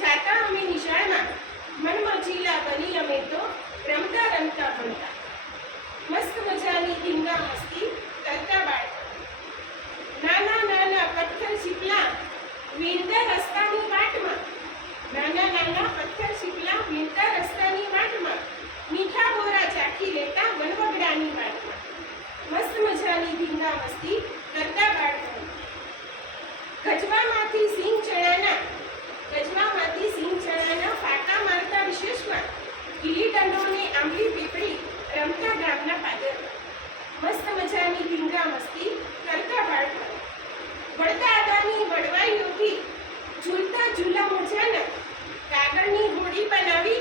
જાતા અમે નિશાળમાં, મનમચીલા બની અમે તો રમતા રમતા ભણતા. મસ્ત મજાની ધીંગા મસ્તી કરતા બાળકો. નાના નાના પથ્થર છીપલા વીણતા રસ્તાની વાટમાં, નાના નાના પથ્થર છીપલા વીણતા રસ્તાની વાટમાં, મીઠા બોરા ચાખી લેતા વનવગડાની વાટમાં. મસ્ત મજાની ધીંગા મસ્તી કરતા બાળકો. ગજવામાંથી સિંગ ચણાના ફાંકા મારતા વિશેષમાં, ગીલી દંડો ને આંબલી પીપળી રમતા ગામના પાદરમાં. મસ્ત મજાની ધીંગા મસ્તી કરતા બાળકો. વળતા આદાની વડવાઈઓથી ઝૂલતા ઝૂલા મોજાના કાગળની હોડી બનાવી